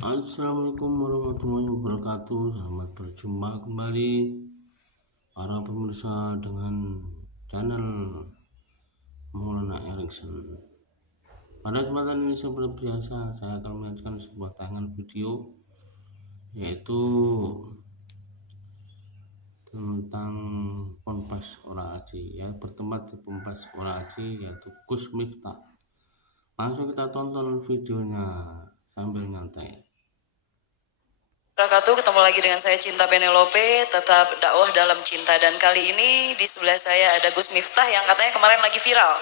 Assalamualaikum warahmatullahi wabarakatuh. Selamat berjumpa kembali para pemirsa dengan channel Maulana Erikson. Pada kesempatan ini seperti biasa saya akan menyajikan sebuah tayangan video yaitu tentang Ponpes Ora Aji, ya, bertempat di Ponpes Ora Aji yaitu Gus Miftah. Langsung kita tonton videonya sambil nyantai. Ketemu lagi dengan saya Cinta Penelope, tetap dakwah dalam cinta. Dan kali ini di sebelah saya ada Gus Miftah yang katanya kemarin lagi viral.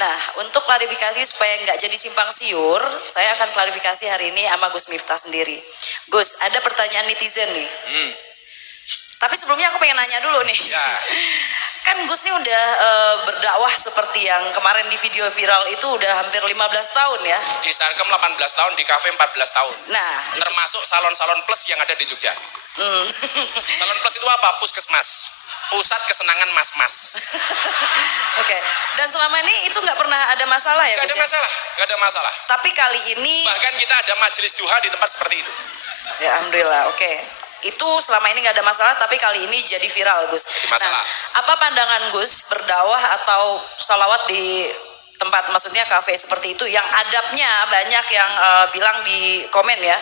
Nah, untuk klarifikasi supaya nggak jadi simpang siur, saya akan klarifikasi hari ini sama Gus Miftah sendiri. Gus, ada pertanyaan netizen nih. Tapi sebelumnya aku pengen nanya dulu nih. Ya. Kan Gus nih udah berdakwah seperti yang kemarin di video viral itu udah hampir 15 tahun ya. Di Sarkem 18 tahun, di kafe 14 tahun. Nah, termasuk salon-salon plus yang ada di Jogja. Salon plus itu apa? Puskesmas, pusat kesenangan mas-mas. Oke. Dan selama ini itu nggak pernah ada masalah ya? Gak ada masalah, gak ada masalah. Tapi kali ini Bahkan kita ada majelis duha di tempat seperti itu. ya alhamdulillah, oke. Itu selama ini nggak ada masalah, tapi kali ini jadi viral, Gus. Jadi masalah. Nah, apa pandangan Gus berdakwah atau sholawat di tempat, maksudnya kafe seperti itu, yang adabnya banyak yang bilang di komen ya,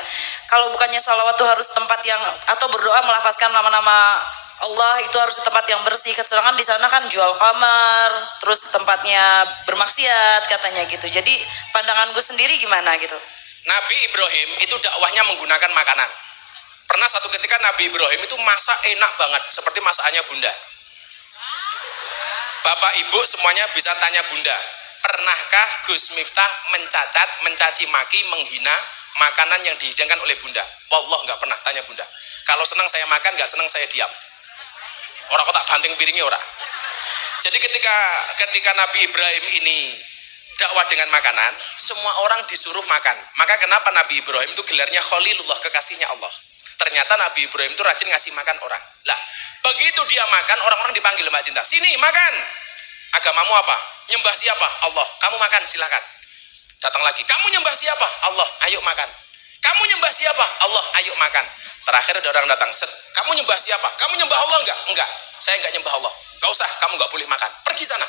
kalau bukannya sholawat tuh harus tempat yang, atau berdoa melafazkan nama-nama Allah itu harus di tempat yang bersih, sedangkan di sana kan jual khamar, terus tempatnya bermaksiat katanya gitu. Jadi pandangan Gus sendiri gimana gitu? Nabi Ibrahim itu dakwahnya menggunakan makanan. Pernah satu ketika Nabi Ibrahim itu masak enak banget, seperti masakannya Bunda. Bapak Ibu semuanya bisa tanya Bunda, pernahkah Gus Miftah mencacat, mencaci maki, menghina makanan yang dihidangkan oleh Bunda? Wallah nggak pernah, tanya Bunda. Kalau senang saya makan, nggak senang saya diam. Orang kok tak banting piringnya orang. Jadi ketika Nabi Ibrahim ini dakwah dengan makanan, semua orang disuruh makan. Maka kenapa Nabi Ibrahim itu gelarnya Khalilullah, kekasihnya Allah. Ternyata Nabi Ibrahim itu rajin ngasih makan orang. Lah, begitu dia makan, orang-orang dipanggil Mbak Cinta. Sini makan. Agamamu apa? Nyembah siapa? Allah. Kamu makan, silakan. Datang lagi. Kamu nyembah siapa? Allah. Ayo makan. Kamu nyembah siapa? Allah. Ayo makan. Terakhir ada orang datang. Set. Kamu nyembah siapa? Kamu nyembah Allah enggak? Enggak. Saya enggak nyembah Allah. Enggak usah. Kamu enggak boleh makan. Pergi sana.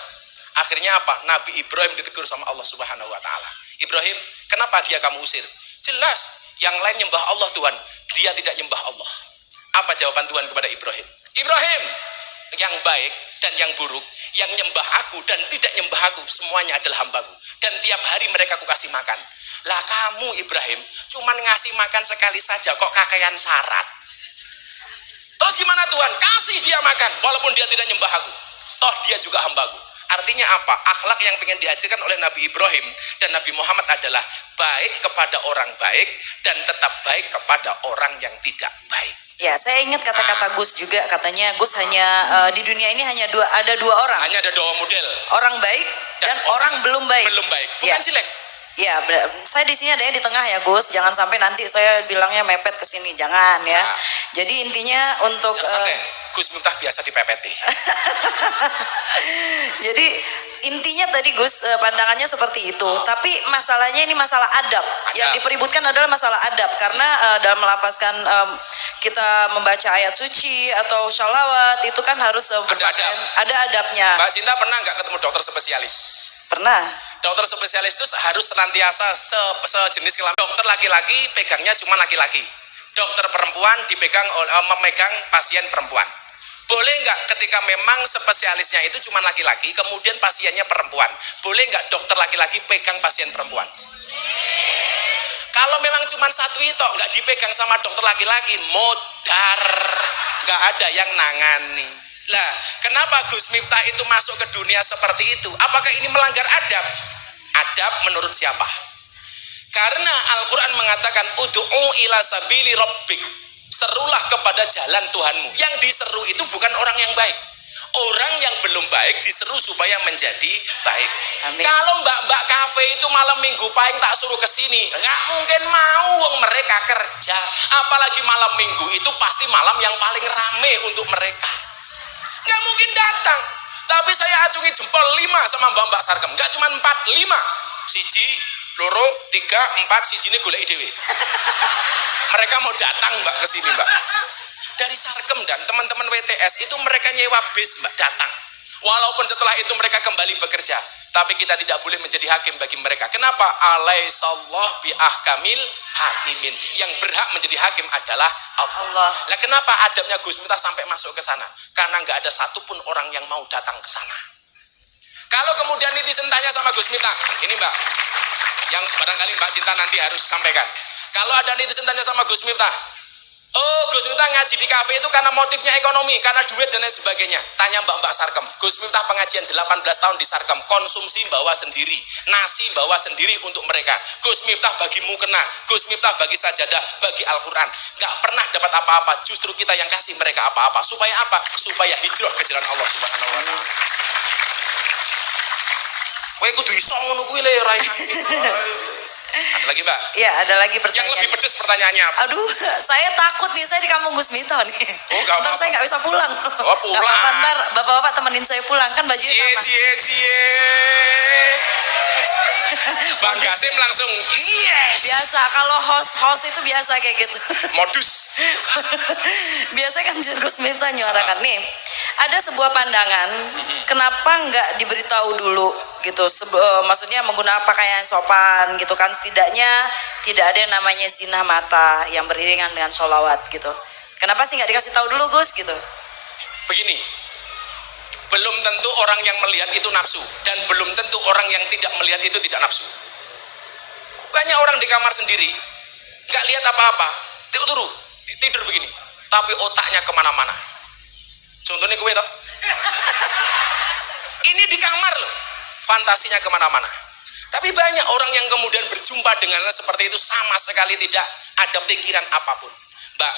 Akhirnya apa? Nabi Ibrahim ditegur sama Allah Subhanahu wa taala. Ibrahim, kenapa dia kamu usir? Jelas yang lain nyembah Allah Tuhan, dia tidak nyembah Allah. Apa jawaban Tuhan kepada Ibrahim? Ibrahim, yang baik dan yang buruk, yang nyembah aku dan tidak nyembah aku, semuanya adalah hambaku. Dan tiap hari mereka aku kasih makan. Lah kamu Ibrahim, cuman ngasih makan sekali saja kok kakean syarat. Terus gimana Tuhan? Kasih dia makan, walaupun dia tidak nyembah aku. Toh dia juga hambaku. Artinya apa? Akhlak yang ingin diajarkan oleh Nabi Ibrahim dan Nabi Muhammad adalah baik kepada orang baik dan tetap baik kepada orang yang tidak baik. Ya, saya ingat kata-kata Gus juga, katanya Gus hanya di dunia ini hanya ada dua orang. Hanya ada dua model. Orang baik dan orang belum baik. Belum baik. Bukan ya. jelek. Ya, saya di sini ada yang di tengah ya Gus. Jangan sampai nanti saya bilangnya mepet ke sini, jangan ya. Nah. Jadi intinya untuk Gus Miftah biasa dipepeti. Jadi intinya tadi Gus pandangannya seperti itu. Tapi masalahnya ini masalah adab. Yang dipeributkan adalah masalah adab, karena dalam melafazkan kita membaca ayat suci atau sholawat itu kan harus ada adabnya. Mbak Cinta pernah nggak ketemu dokter spesialis? Pernah. Dokter spesialis itu harus senantiasa sejenis kelamin. Dokter laki-laki pegangnya cuma laki-laki. Dokter perempuan memegang pasien perempuan. Boleh nggak ketika memang spesialisnya itu cuma laki-laki, kemudian pasiennya perempuan, boleh nggak dokter laki-laki pegang pasien perempuan? Kalau memang cuma satu itu nggak dipegang sama dokter laki-laki, modar, nggak ada yang nangani. Lah, kenapa Gus Miftah itu masuk ke dunia seperti itu? Apakah ini melanggar adab? Adab menurut siapa? Karena Al-Quran mengatakan ud'u ila sabili rabbik, serulah kepada jalan Tuhanmu. Yang diseru itu bukan orang yang baik. Orang yang belum baik diseru supaya menjadi baik. Amin. Kalau mbak-mbak kafe itu malam minggu paling tak suruh ke sini, nggak mungkin mau, wong mereka kerja. Apalagi malam minggu itu pasti malam yang paling rame untuk mereka. Nggak mungkin datang. Tapi saya acungi jempol 5 sama mbak-mbak Sarkem. Nggak cuma 4, 5. Siji, loro, 3, 4, siji ini golek dhewe. Mereka mau datang Mbak ke sini Mbak. Dari Sarkem dan teman-teman WTS itu mereka nyewa bis Mbak datang. Walaupun setelah itu mereka kembali bekerja, tapi kita tidak boleh menjadi hakim bagi mereka. Kenapa? Alaihissallah bi ahkamil hakimin. Yang berhak menjadi hakim adalah Allah. Lah kenapa adabnya Gus Miftah sampai masuk ke sana? Karena nggak ada satupun orang yang mau datang ke sana. Kalau kemudian netizen tanya sama Gus Miftah, ini Mbak, yang barangkali Mbak Cinta nanti harus sampaikan. Kalau ada netizen tanya sama Gus Miftah, oh Gus Miftah ngaji di kafe itu karena motifnya ekonomi, karena duit dan lain sebagainya. Tanya Mbak Sarkem, Gus Miftah pengajian 18 tahun di Sarkem, konsumsi bawa sendiri, nasi bawa sendiri untuk mereka. Gus Miftah bagi mukena, Gus Miftah bagi sajadah, bagi Al-Quran. Gak pernah dapat apa-apa, justru kita yang kasih mereka apa-apa. Supaya apa? Supaya hijrah ke jalan Allah Subhanahu wa Ta'ala. Kowe kudu iso ngono kuwi le ora Ada lagi Mbak? Ya, ada lagi pertanyaan. Yang lebih pedes pertanyaannya apa? Aduh, saya takut nih, saya di kampung Gus Miftah nih. Oh, nggak Ntar apa-apa. saya nggak bisa pulang. Oh, pulang. Nggak apa-apa, ntar bapak-bapak temenin saya pulang, kan bajunya sama. Cie. Bang Gasim langsung yes. Biasa, kalau host itu biasa kayak gitu. Modus. Biasanya kan Gus Miftah nyuarakan nih. Ada sebuah pandangan, kenapa nggak diberitahu dulu gitu? Maksudnya menggunakan pakaian sopan gitu kan? Setidaknya tidak ada yang namanya zina mata yang beriringan dengan sholawat gitu. Kenapa sih nggak dikasih tahu dulu Gus gitu? Begini, belum tentu orang yang melihat itu nafsu dan belum tentu orang yang tidak melihat itu tidak nafsu. Banyak orang di kamar sendiri nggak lihat apa-apa, tidur begini, tapi otaknya kemana-mana. Contohnya gue toh, ini di kamar loh, fantasinya kemana-mana. Tapi banyak orang yang kemudian berjumpa dengan seperti itu sama sekali tidak ada pikiran apapun. Mbak,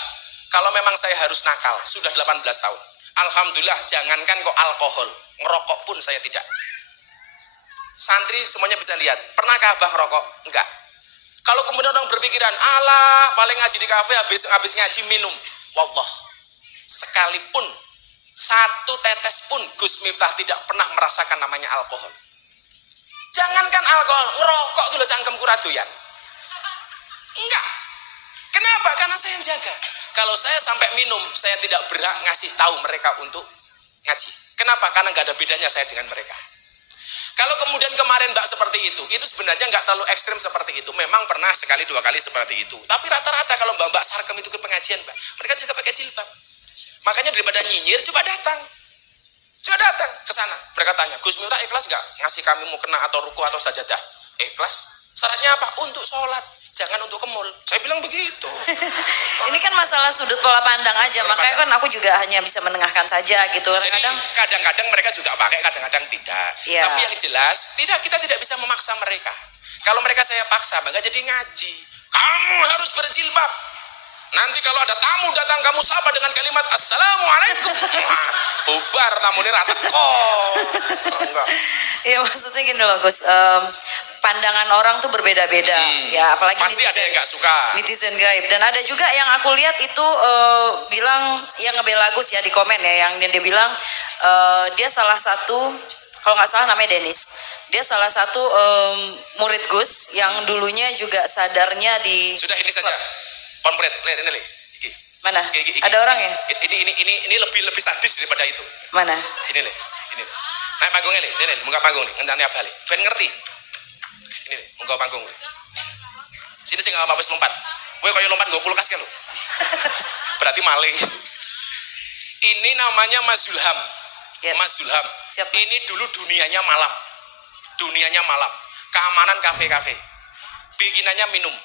kalau memang saya harus nakal, sudah 18 tahun. Alhamdulillah, jangankan kok alkohol, ngerokok pun saya tidak. Santri semuanya bisa lihat, pernahkah Abah rokok? Enggak. Kalau kemudian orang berpikiran, alah paling ngaji di kafe habis ngaji minum. Wallah, sekalipun satu tetes pun Gus Miftah tidak pernah merasakan namanya alkohol. Jangankan alkohol, ngerokok gitu cangkem kuradoyan. Enggak. Kenapa? Karena saya yang jaga. Kalau saya sampai minum, saya tidak berhak ngasih tahu mereka untuk ngaji. Kenapa? Karena nggak ada bedanya saya dengan mereka. Kalau kemudian kemarin Mbak seperti itu sebenarnya nggak terlalu ekstrim seperti itu. Memang pernah sekali dua kali seperti itu. Tapi rata-rata kalau Mbak Sarkem itu ke pengajian Mbak, mereka juga pakai jilbab. Makanya daripada nyinyir, coba datang ke sana. Mereka tanya, Gus Miftah ikhlas nggak ngasih kami mukena atau ruku atau sajadah? Ikhlas. Syaratnya apa? Untuk sholat, jangan untuk ke mall. Saya bilang begitu. Ini kan masalah sudut pola pandang aja, makanya kan aku juga hanya bisa menengahkan saja gitu. Jadi kadang-kadang mereka juga pakai, kadang-kadang tidak. Ya. Tapi yang jelas, kita tidak bisa memaksa mereka. Kalau mereka saya paksa, maka jadi ngaji. Kamu harus berjilbab. Nanti kalau ada tamu datang, kamu sapa dengan kalimat Assalamualaikum. Wah, bubar tamunya rata. Enggak. Ya maksudnya gini loh Gus, pandangan orang tuh berbeda-beda ya, apalagi pasti ada yang nggak suka netizen gaib. Dan ada juga yang aku lihat itu bilang yang ngebela Gus ya di komen ya, yang dia bilang dia salah satu, kalau nggak salah namanya Dennis, dia salah satu murid Gus yang dulunya juga sadarnya di. Sudah ini saja komplit, lihat ini iki. Mana iki. Ada orang ya, ini lebih sadis daripada itu. mana ini naik panggungnya ini muka panggung nih ngencani apa nih ben ngerti ini muka panggung sini sih nggak apa-apa lompat gue kayak lompat gue kulkas kan lo berarti maling. Ini namanya Mas Zulham. Mas Zulham siap, Mas. Ini dulu dunianya malam, keamanan kafe-kafe, bikinannya minum.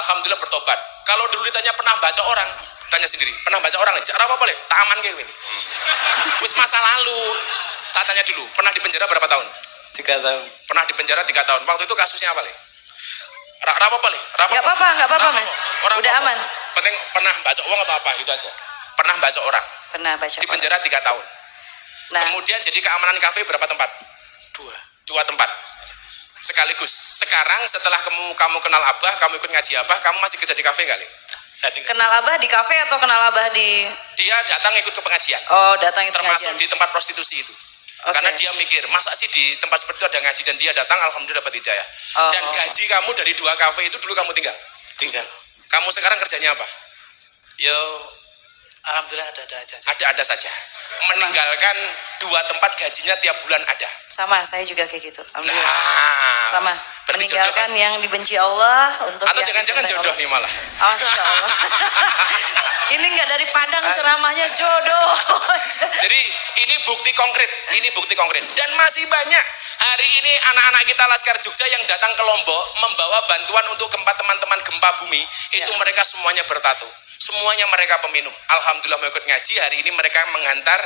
Alhamdulillah bertobat. Kalau dulu ditanya pernah baca orang, tanya sendiri, pernah baca orang aja apa boleh tak aman kayak gini. Wis masa lalu. Tak tanya dulu, pernah di penjara berapa tahun? 3 tahun. Pernah di penjara 3 tahun. Waktu itu kasusnya apa, Le? Apa, Le? Nggak apa-apa Mas, Orang udah apa? aman. Penting pernah baca uang atau apa gitu aja. Pernah baca orang. Pernah baca Di penjara 3 tahun. Nah, Kemudian jadi keamanan kafe berapa tempat? 2 tempat. Sekaligus. Sekarang setelah kamu kenal Abah, kamu ikut ngaji Abah, kamu masih kerja di kafe nggak, Le? kenal Abah di kafe atau kenal Abah di? Dia datang ikut ke pengajian. Oh, datang itu Termasuk pengajian. di tempat prostitusi itu. Oke. Karena dia mikir, masa sih di tempat seperti itu ada ngaji, dan dia datang, alhamdulillah dapat hidayah. Oh. Dan gaji kamu dari 2 kafe itu dulu kamu tinggal. Kamu sekarang kerjanya apa? Yo, alhamdulillah ada aja. Ada saja. Meninggalkan 2 tempat gajinya tiap bulan ada. Sama, saya juga kayak gitu. Alhamdulillah. Nah, Sama. berarti Meninggalkan jodoh kan? yang dibenci Allah untuk Atau yang jangan-jangan dicintai jodoh Allah. nih malah. Oh, Masya Allah. Ini nggak dari Padang ceramahnya jodoh. Jadi ini bukti konkret, dan masih banyak. Hari ini anak-anak kita Laskar Jogja yang datang ke Lombok membawa bantuan untuk teman-teman gempa bumi, itu mereka semuanya bertato. Semuanya mereka peminum. Alhamdulillah mau ikut ngaji, hari ini mereka menghantar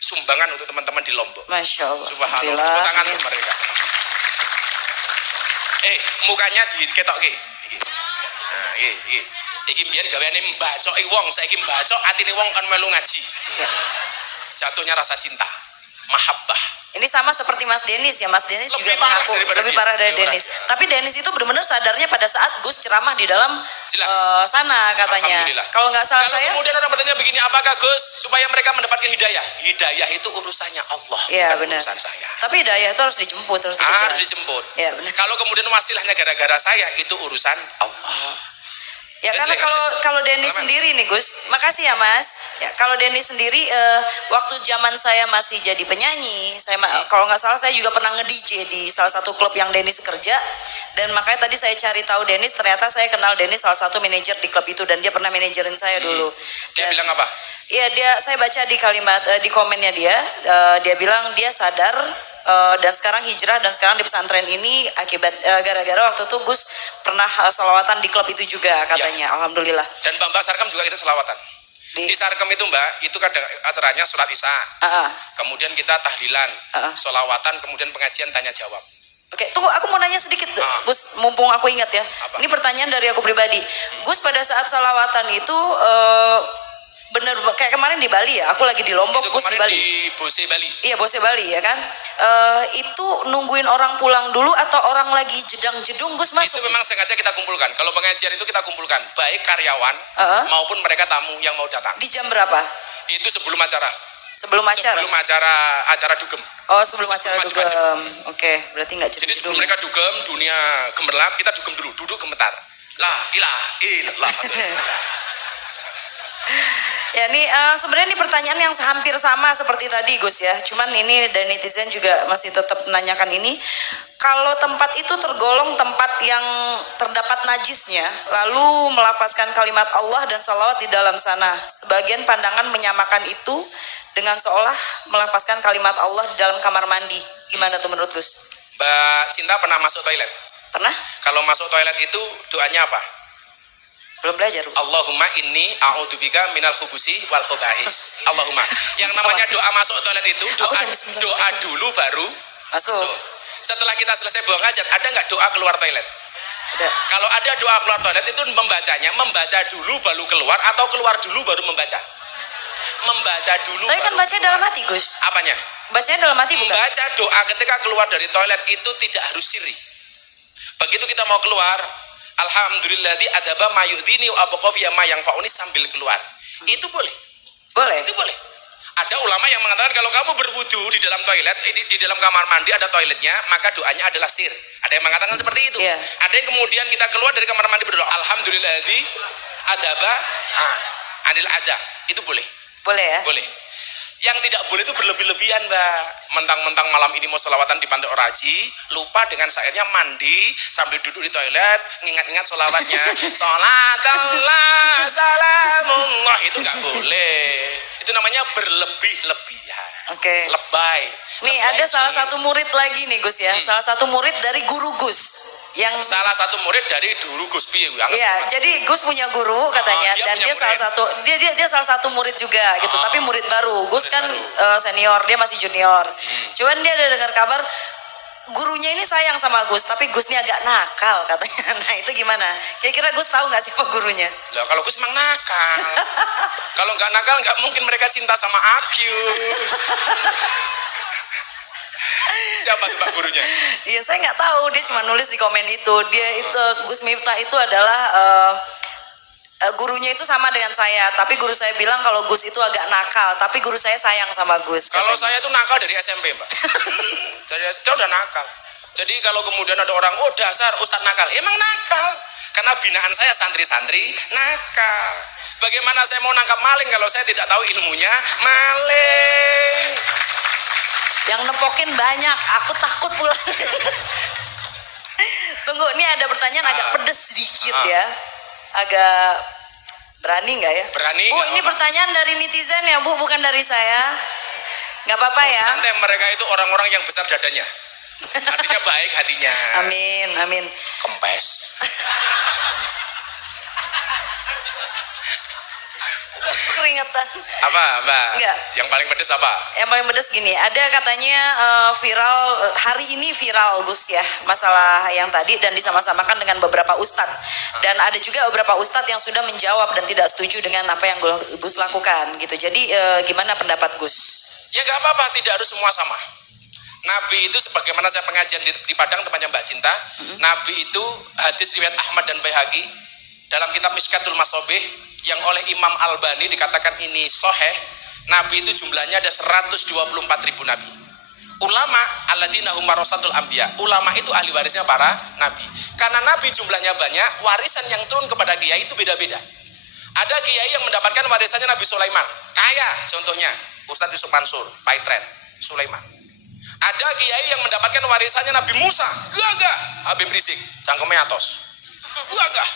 sumbangan untuk teman-teman di Lombok. Masya Allah. Subhanallah, tepuk tangan untuk mereka. Mukanya diketok ke. Nah, iki biar gaweane mbacoki wong, saiki mbacok atine wong kan melu ngaji. Jatuhnya rasa cinta, mahabbah. Ini sama seperti Mas Denis ya. Mas Denis Lebih juga parah mengaku daripada lebih dia. parah dari Lebih Denis. parah. Tapi Denis itu benar-benar sadarnya pada saat Gus ceramah di dalam Jelas. sana katanya. Alhamdulillah. Kalau nggak salah Kalau saya. kemudian orang bertanya begini, apakah Gus supaya mereka mendapatkan hidayah? Hidayah itu urusannya Allah, Iya bukan benar. urusan saya. Tapi hidayah itu harus dijemput, harus dikejar. Harus dijemput. Iya benar. Kalau kemudian wasilahnya gara-gara saya, itu urusan Allah. Ya Terus karena silakan. kalau Denis Silakan. sendiri nih Gus, makasih ya Mas. Ya kalau Denis sendiri waktu zaman saya masih jadi penyanyi, kalau nggak salah saya juga pernah nge-DJ di salah satu klub yang Denis kerja, dan makanya tadi saya cari tahu Denis, ternyata saya kenal Denis salah satu manajer di klub itu, dan dia pernah manajerin saya dulu. Dia Dan- bilang apa? Iya saya baca di kalimat di komennya dia bilang dia sadar dan sekarang hijrah dan sekarang di pesantren ini akibat gara-gara waktu itu Gus pernah selawatan di klub itu juga katanya. Alhamdulillah. Dan Mbak Sarkem juga kita selawatan. Di Sarkem itu Mbak, itu kadang acaranya sholat isya, kemudian kita tahlilan, sholawatan, kemudian pengajian tanya jawab. Oke, tunggu aku mau nanya sedikit Gus, mumpung aku ingat ya. Apa? Ini pertanyaan dari aku pribadi. Gus pada saat selawatan itu bener kayak kemarin di Bali ya, aku lagi di Lombok, Itu Gus di kemarin Bali. di Bose Bali. Iya bosnya Bali ya kan. Itu nungguin orang pulang dulu atau orang lagi jedang-jedung Gus Itu masuk? memang sengaja kita kumpulkan. Kalau pengajian itu kita kumpulkan, baik karyawan maupun mereka tamu yang mau datang. Di jam berapa? Itu sebelum acara. Sebelum acara? Sebelum acara dugem. Oh sebelum acara macem-macem. dugem. Oke, berarti nggak Jadi jedung-jedung. sebelum mereka dugem, dunia gemerlap, kita dugem dulu, duduk gemetar. La ilaha illallah. Ya ini sebenarnya ini pertanyaan yang hampir sama seperti tadi Gus ya. Cuman ini dari netizen juga masih tetap menanyakan ini. Kalau tempat itu tergolong tempat yang terdapat najisnya, lalu melafazkan kalimat Allah dan salawat di dalam sana. Sebagian pandangan menyamakan itu dengan seolah melafazkan kalimat Allah di dalam kamar mandi. Gimana tuh menurut Gus? Mbak Cinta pernah masuk toilet? Pernah? Kalau masuk toilet itu doanya apa? Belum belajar. Bu. Allahumma inni a'udzubika minal khubusi wal khobais. Allahumma. Yang namanya doa masuk toilet itu Aku jam 9 doa dulu baru Masuk. masuk. Setelah kita selesai buang hajat, ada nggak doa keluar toilet? Ada. Kalau ada doa keluar toilet itu membaca dulu baru keluar atau keluar dulu baru membaca? Membaca dulu. Tapi kan baru baca keluar. dalam hati Gus. Apanya? Bacanya dalam hati bukan? Membaca doa ketika keluar dari toilet itu tidak harus sirri. Begitu kita mau keluar, alhamdulilladzi adzaba ma yu'dini wa abqa fi ma yanfa'uni sambil keluar. Itu boleh. Boleh. Itu boleh. Ada ulama yang mengatakan kalau kamu berwudu di dalam toilet, di dalam kamar mandi ada toiletnya, maka doanya adalah sir. Ada yang mengatakan seperti itu. Iya. Ada yang kemudian kita keluar dari kamar mandi berdoa, alhamdulilladzi adzaba anil adza. Itu boleh. Boleh ya? Boleh. Yang tidak boleh itu berlebih-lebihan Mbak. Mentang-mentang malam ini mau selawatan di Pantai Oraji, lupa dengan syairnya mandi sambil duduk di toilet, ngingat-ingat sholawatnya. Sholatullah salamullah. Itu nggak boleh. Itu namanya berlebih-lebihan. Oke. Lebay. Nih ada salah satu murid lagi nih Gus ya. Salah satu murid dari guru Gus. Yang Salah satu murid dari dulu Gus Piye. Iya, jadi Gus punya guru katanya dia dan punya dia salah murid. satu dia salah satu murid juga gitu, tapi murid baru. Gus Murid kan baru. senior, dia masih junior. Cuman dia ada dengar kabar gurunya ini sayang sama Gus, tapi Gus ini agak nakal katanya. Nah, itu gimana? Kira-kira Gus tahu nggak siapa gurunya? Lah kalau Gus emang nakal. Kalau nggak nakal nggak mungkin mereka cinta sama Akyu. Siapa tuh Pak gurunya? Iya, saya nggak tahu, dia cuma nulis di komen itu. Dia itu Gus Miftah itu adalah gurunya itu sama dengan saya, tapi guru saya bilang kalau Gus itu agak nakal, tapi guru saya sayang sama Gus. Kalau katanya. saya tuh nakal dari SMP, Mbak. Dari SMP udah nakal. Jadi kalau kemudian ada orang, oh dasar Ustadz nakal, emang nakal. Karena binaan saya santri-santri nakal. Bagaimana saya mau nangkap maling kalau saya tidak tahu ilmunya maling? Yang nepokin banyak, aku takut pulang. Tunggu, ini ada pertanyaan agak pedes sedikit ya. Agak berani nggak ya? Berani. Bu, ini pertanyaan dari netizen ya Bu, bukan dari saya. Nggak apa-apa ya? Santai, mereka itu orang-orang yang besar dadanya. Artinya baik hatinya. Amin, amin. Kempes. Keringetan. Apa? Enggak. Yang paling pedes apa? Yang paling pedes gini, ada katanya viral, hari ini viral Gus ya, masalah yang tadi dan disama-samakan dengan beberapa ustadz. Dan ada juga beberapa ustadz yang sudah menjawab dan tidak setuju dengan apa yang Gus lakukan gitu. Jadi gimana pendapat Gus? Ya nggak apa-apa, tidak harus semua sama. Nabi itu sebagaimana saya pengajian di Padang tempatnya Mbak Cinta, Nabi itu hadis riwayat Ahmad dan Baihaqi dalam kitab Mishkatul Masobih yang oleh Imam Albani dikatakan ini soheh. Nabi itu jumlahnya ada 124.000 nabi. Ulama alladzina hum warasatul anbiya. Ulama itu ahli warisnya para nabi. Karena nabi jumlahnya banyak, warisan yang turun kepada kiai itu beda-beda. Ada kiai yang mendapatkan warisannya Nabi Sulaiman, kaya, contohnya Ustadz Yusuf Mansur, Paitren, Sulaiman. Ada kiai yang mendapatkan warisannya Nabi Musa, gagah, Habib Rizik, cangkemnya atos, gagah.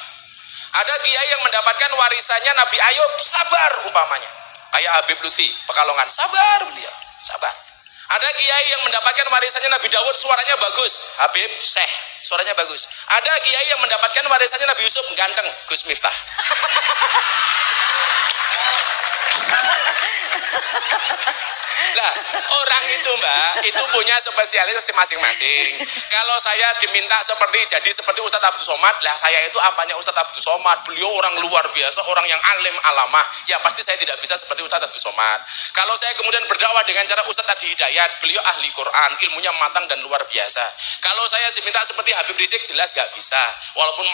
Ada kiai yang mendapatkan warisannya Nabi Ayub, sabar umpamanya, kayak Habib Lutfi, Pekalongan, sabar beliau, sabar. Ada kiai yang mendapatkan warisannya Nabi Dawud, suaranya bagus, Habib Syekh, suaranya bagus. Ada kiai yang mendapatkan warisannya Nabi Yusuf, ganteng, Gus Miftah. Nah, orang itu Mbak, itu punya spesialis masing-masing. Kalau saya diminta jadi seperti Ustadz Abdul Somad, lah saya itu apanya Ustadz Abdul Somad? Beliau orang luar biasa, orang yang alim alamah. Ya pasti saya tidak bisa seperti Ustadz Abdul Somad. Kalau saya kemudian berdakwah dengan cara Ustadz Adi Hidayat, beliau ahli Quran, ilmunya matang dan luar biasa. Kalau saya diminta seperti Habib Rizik, jelas gak bisa. Walaupun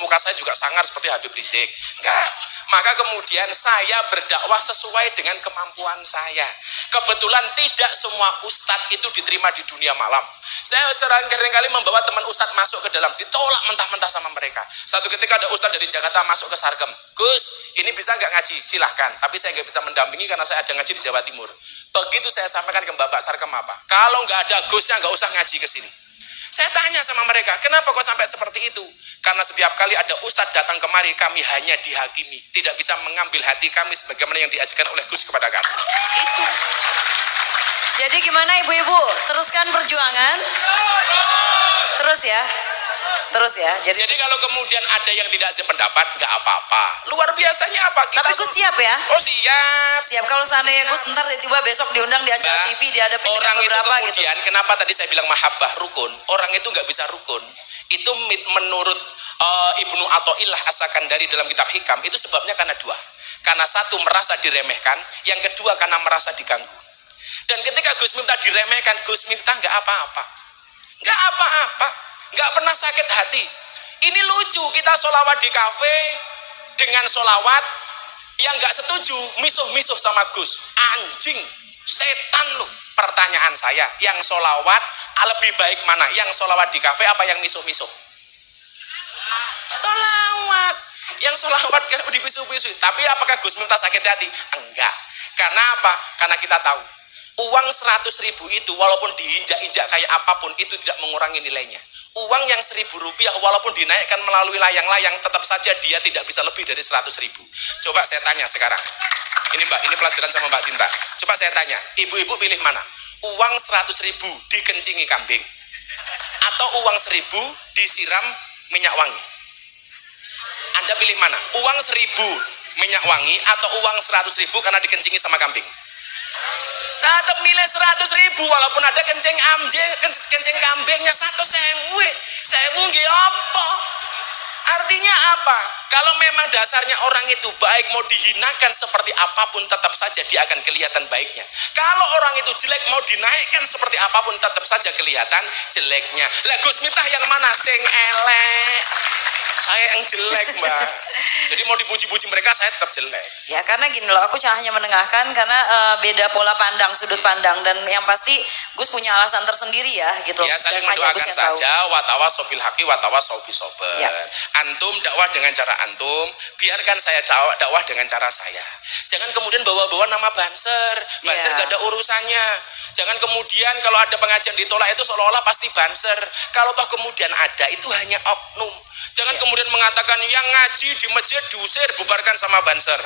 muka saya juga sangar seperti Habib Rizik, enggak. Maka kemudian saya berdakwah sesuai dengan kemampuan saya. Kebetulan tidak semua ustadz itu diterima di dunia malam. Saya seringkali membawa teman ustadz masuk ke dalam, ditolak mentah-mentah sama mereka. Satu ketika ada ustadz dari Jakarta masuk ke Sarkem, Gus, ini bisa nggak ngaji? Silahkan, tapi saya nggak bisa mendampingi karena saya ada ngaji di Jawa Timur. Begitu saya sampaikan ke Bapak Sarkem apa? Kalau nggak ada Gusnya nggak usah ngaji ke sini. Saya tanya sama mereka, kenapa kok sampai seperti itu? Karena setiap kali ada ustadz datang kemari, kami hanya dihakimi. Tidak bisa mengambil hati kami sebagaimana yang diajarkan oleh Gus kepada kami. Itu. Jadi gimana ibu-ibu? Teruskan perjuangan. Terus ya. Terus ya. Jadi kalau kemudian ada yang tidak sependapat, nggak apa-apa. Luar biasanya apa? Tapi Gus siap ya? Oh siap. Siap. Kalau seandainya Gus ntar tiba-tiba besok diundang di acara TV, dihadapin dengan beberapa gitu. Kemudian kenapa tadi saya bilang mahabbah rukun? Orang itu nggak bisa rukun. Itu menurut Ibnu Athaillah As-Sakandari dalam kitab Hikam, itu sebabnya karena dua. Karena satu merasa diremehkan, yang kedua karena merasa diganggu. Dan ketika Gus Miftah diremehkan, Gus Miftah nggak apa-apa. Nggak apa-apa. Nggak pernah sakit hati. Ini lucu, kita sholawat di kafe dengan sholawat yang nggak setuju misuh-misuh sama Gus. Anjing, setan lu. Pertanyaan saya, yang sholawat lebih baik mana? Yang sholawat di kafe apa yang misuh-misuh? Sholawat. Yang sholawat kan dibisuh-bisuh. Tapi apakah Gus Miftah sakit hati? Enggak. Karena apa? Karena kita tahu uang 100.000 itu walaupun diinjak-injak kayak apapun itu tidak mengurangi nilainya. Uang yang 1.000 rupiah walaupun dinaikkan melalui layang-layang tetap saja dia tidak bisa lebih dari 100.000. Coba saya tanya sekarang. Ini Mbak, ini pelajaran sama Mbak Cinta. Coba saya tanya, ibu-ibu pilih mana? Uang 100.000 dikencingi kambing atau uang 1.000 disiram minyak wangi? Anda pilih mana? Uang 1.000 minyak wangi atau uang 100.000 karena dikencingi sama kambing? Tetap milih 100.000 walaupun ada kencing kambingnya 100.000. Sewu nggih apa? Artinya apa? Kalau memang dasarnya orang itu baik, mau dihinakan seperti apapun tetap saja dia akan kelihatan baiknya. Kalau orang itu jelek, mau dinaikkan seperti apapun tetap saja kelihatan jeleknya. Lah Gus Miftah yang mana sing elek? Saya yang jelek, Mbak. Jadi mau dipuji-puji mereka saya tetap jelek. Ya karena gini loh, aku hanya menengahkan karena beda pola pandang, sudut pandang, dan yang pasti Gus punya alasan tersendiri ya gitu. Ya saling Dan hanya Gus mendoakan yang tahu. saja, watawa sobil haki, watawa sobi sober. Ya. Antum dakwah dengan cara antum, biarkan saya dakwah dengan cara saya. Jangan kemudian bawa-bawa nama Banser. Banser Ya. gak ada urusannya. Jangan kemudian kalau ada pengajian ditolak itu seolah-olah pasti Banser. Kalau toh kemudian ada, itu hanya oknum. Jangan kemudian mengatakan yang ngaji di masjid diusir, bubarkan sama Banser.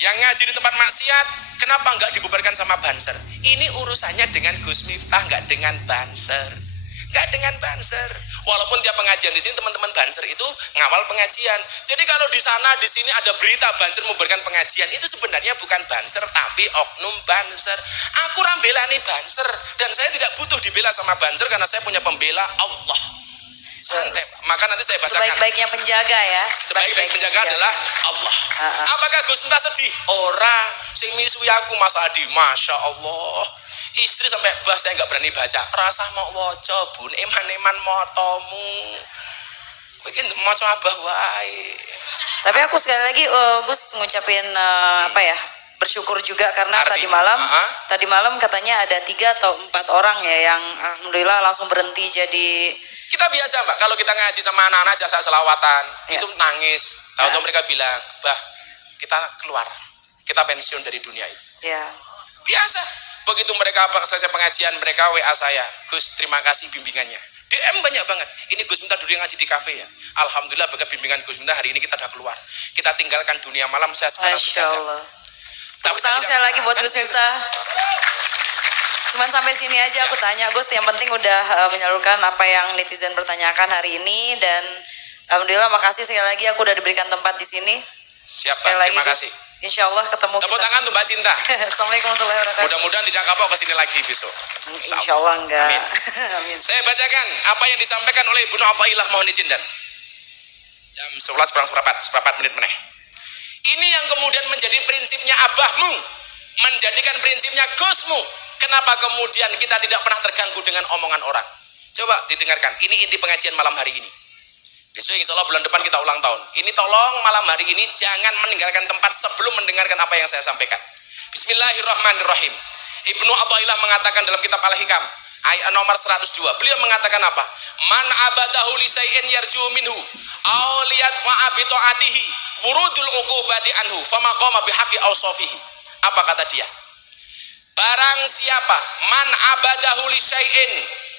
Yang ngaji di tempat maksiat, kenapa nggak dibubarkan sama Banser? Ini urusannya dengan Gus Miftah, nggak dengan Banser. Nggak dengan Banser. Walaupun tiap pengajian di sini teman-teman Banser itu ngawal pengajian. Jadi kalau di sana di sini ada berita Banser membubarkan pengajian, itu sebenarnya bukan Banser tapi oknum Banser. Aku rambela nih Banser dan saya tidak butuh dibela sama Banser karena saya punya pembela Allah. Santai, maka nanti saya bacakan. Sebaik-baiknya penjaga ya. Sebaik-baik penjaga adalah Allah. Apakah Gus Miftah sedih? Ora, sing misui aku Mas Adi, masya Allah. Istri sampai bah saya nggak berani baca. Rasa mau woco bun, eman-eman motomu. Mungkin mau coba wae. Tapi aku sekali lagi Gus ngucapin apa ya, bersyukur juga karena Artinya, tadi malam katanya ada 3 atau 4 orang ya yang alhamdulillah langsung berhenti jadi. Kita biasa Mbak, kalau kita ngaji sama anak-anak jasa selawatan, Ya. itu nangis. Tahu-tahu mereka bilang, bah kita keluar, kita pensiun dari dunia ini. Ya. Biasa. Begitu mereka selesai pengajian, mereka WA saya, Gus terima kasih bimbingannya. DM banyak banget. Ini Gus Miftah dulu yang ngaji di kafe ya. Alhamdulillah berkat bimbingan Gus Miftah hari ini kita udah keluar. Kita tinggalkan dunia malam, saya sekarang Masya sudah ada. Allah. Tapi Tepuk saya tangan tidak sekali lagi buat mengatakan Gus Miftah. Cuman sampai sini aja aku tanya Gus, yang penting udah menyalurkan apa yang netizen pertanyakan hari ini, dan alhamdulillah makasih sekali lagi aku udah diberikan tempat di sini. Siap Sekali Pak, lagi terima Gus. kasih. Insya Allah ketemu Tepuk kita. tangan tuh Mbak Cinta. Assalamualaikum warahmatullahi wabarakatuh. Mudah-mudahan tidak kapok kesini lagi besok. Insya Allah enggak. Amin. Amin. Saya bacakan apa yang disampaikan oleh Ibnu Athaillah, mohon izin dan jam 11 kurang seperempat menit meneh. Ini yang kemudian menjadi prinsipnya abahmu, menjadikan prinsipnya Gusmu. Kenapa kemudian kita tidak pernah terganggu dengan omongan orang? Coba didengarkan, ini inti pengajian malam hari ini. Besok insya Allah bulan depan kita ulang tahun. Ini tolong malam hari ini jangan meninggalkan tempat sebelum mendengarkan apa yang saya sampaikan. Bismillahirrahmanirrahim. Ibnu Athaillah mengatakan dalam kitab Al-Hikam ayat nomor 102. Beliau mengatakan apa? Man abadahu li syai'in yarju minhu aw liyadfa'a bi ta'atihi wurudul uqubati anhu fama qama bihaqqi awsafihi. Apa kata dia? Barang siapa man abadahu li syai'in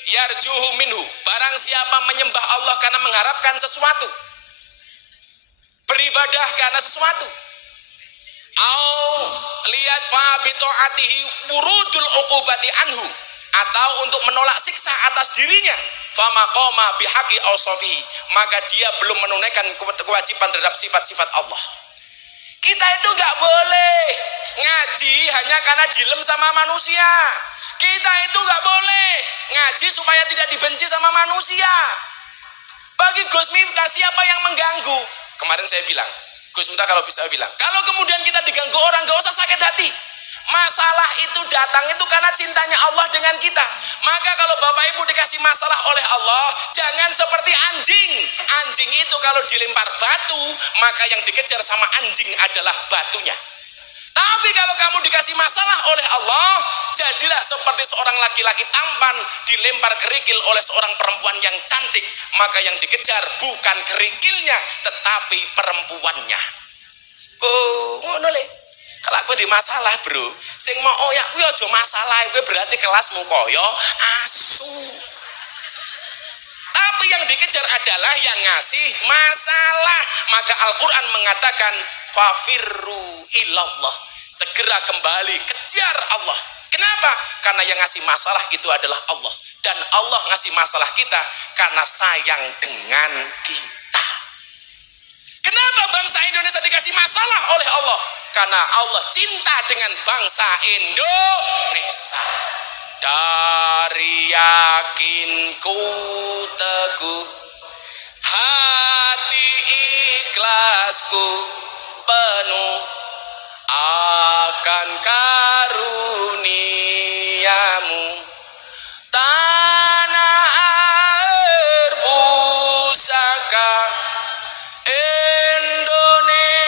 yarjuhu minhu, barang siapa menyembah Allah karena mengharapkan sesuatu, beribadah karena sesuatu, au lihat fa bi ta'atihi wurudul uqubati anhu, atau untuk menolak siksa atas dirinya, fama qama bihaqqi awsafihi, maka dia belum menunaikan kewajiban terhadap sifat-sifat Allah. Kita itu nggak boleh ngaji hanya karena dilem sama manusia. Kita itu nggak boleh ngaji supaya tidak dibenci sama manusia. Bagi Gus Miftah, siapa yang mengganggu? Kemarin saya bilang, Gus Miftah kalau bisa bilang, kalau kemudian kita diganggu orang, nggak usah sakit hati. Masalah itu datang itu karena cintanya Allah dengan kita. Maka kalau Bapak Ibu dikasih masalah oleh Allah, jangan seperti anjing. Anjing itu kalau dilempar batu, maka yang dikejar sama anjing adalah batunya. Tapi kalau kamu dikasih masalah oleh Allah, jadilah seperti seorang laki-laki tampan dilempar kerikil oleh seorang perempuan yang cantik. Maka yang dikejar bukan kerikilnya, tetapi perempuannya. Oh, ngono le. Kalau aku di masalah bro, sing mau oyak kuwi aja masalah, kuwi berarti kelasmu koyo asu. Tapi yang dikejar adalah yang ngasih masalah. Maka Al-Quran mengatakan fafirru ilallah, segera kembali kejar Allah. Kenapa? Karena yang ngasih masalah itu adalah Allah, dan Allah ngasih masalah kita karena sayang dengan kita. Kenapa bangsa Indonesia dikasih masalah oleh Allah? Karena Allah cinta dengan bangsa Indonesia. Dari yakinku teguh, hati ikhlasku penuh akan karuniamu. Tanah air pusaka Indonesia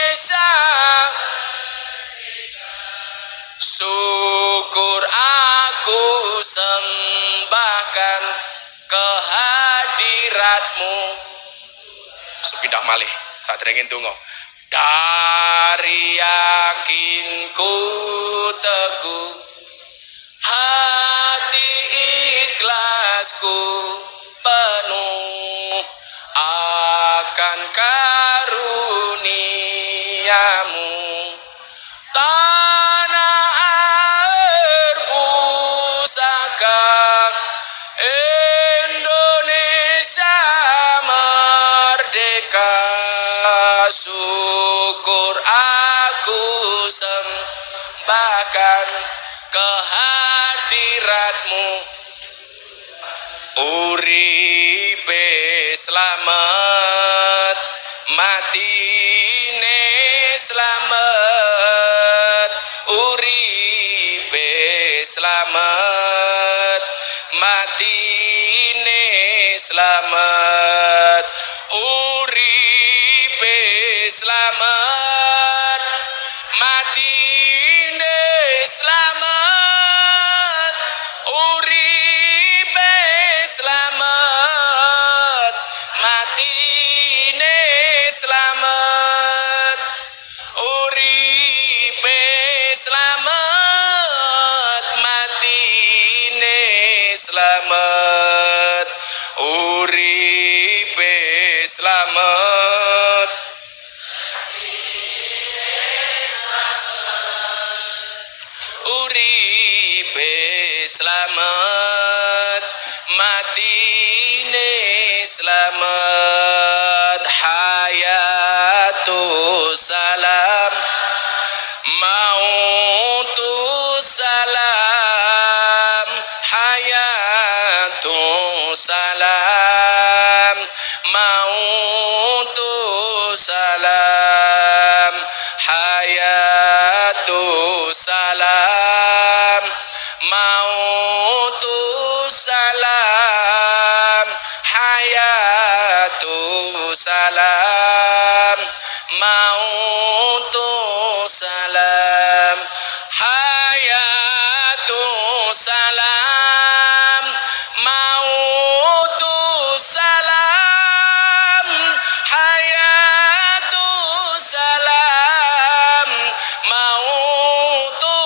malih sadurunge ndonga. Dari yakinku teguh, hati ikhlasku penuh akan karuniamu. Tanah air pusaka Indonesia merdeka, syukur aku sembahkan kehadiratmu. Uripe slamet, matine slamet. Uripe slamet, matine slamet. Uripe slamet, matine slamet. Uripe slamet, matine slamet. Uripe slamet, matine slamet. Uripe slamet. Uripe slamet, matine slamet. Hayatu salam, mautu salam. Hayatu salam, mautu salam. Hayatu salam, mautu salam. Hayatu salam, mautu salam. Hayatu salam, mautu salam. Hayatu salam, mautu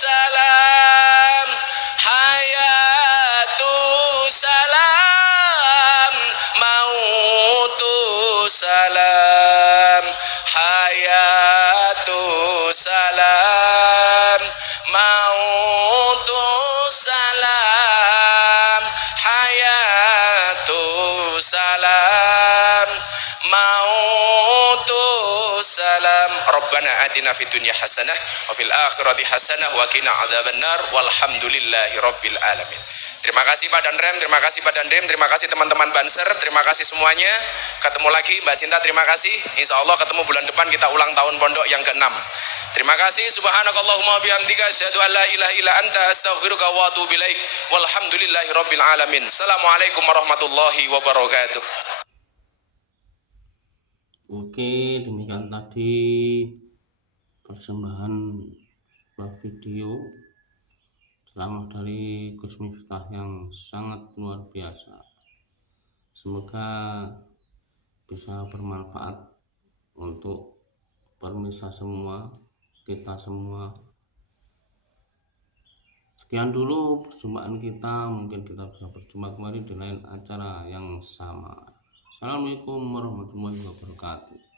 salam. Hayatu salam, mautu salam. Hayatu salam, mautu salam. Hayatu salam, mautu salam. Rabbana atina fid dunya hasanah wa fil akhirati hasanah wa qina adzabannar walhamdulillahi rabbil alamin. Terima kasih Pak Danrem, terima kasih Pak Dandim, terima kasih teman-teman Banser, terima kasih semuanya. Ketemu lagi Mbak Cinta, terima kasih. Insya Allah ketemu bulan depan kita ulang tahun pondok yang ke-6. Terima kasih. Subhanakallahumma bihamdika asyhadu an la ilaha illa anta astaghfiruka wa atubu ilaik. Walhamdulillahi rabbil alamin. Assalamualaikum warahmatullahi wabarakatuh. Oke, demikian tadi persembahan sebuah video ceramah dari Gus Miftah yang sangat luar biasa. Semoga bisa bermanfaat untuk pemirsa semua, kita semua. Sekian dulu perjumpaan kita, mungkin kita bisa berjumpa kembali di lain acara yang sama. Assalamualaikum warahmatullahi wabarakatuh.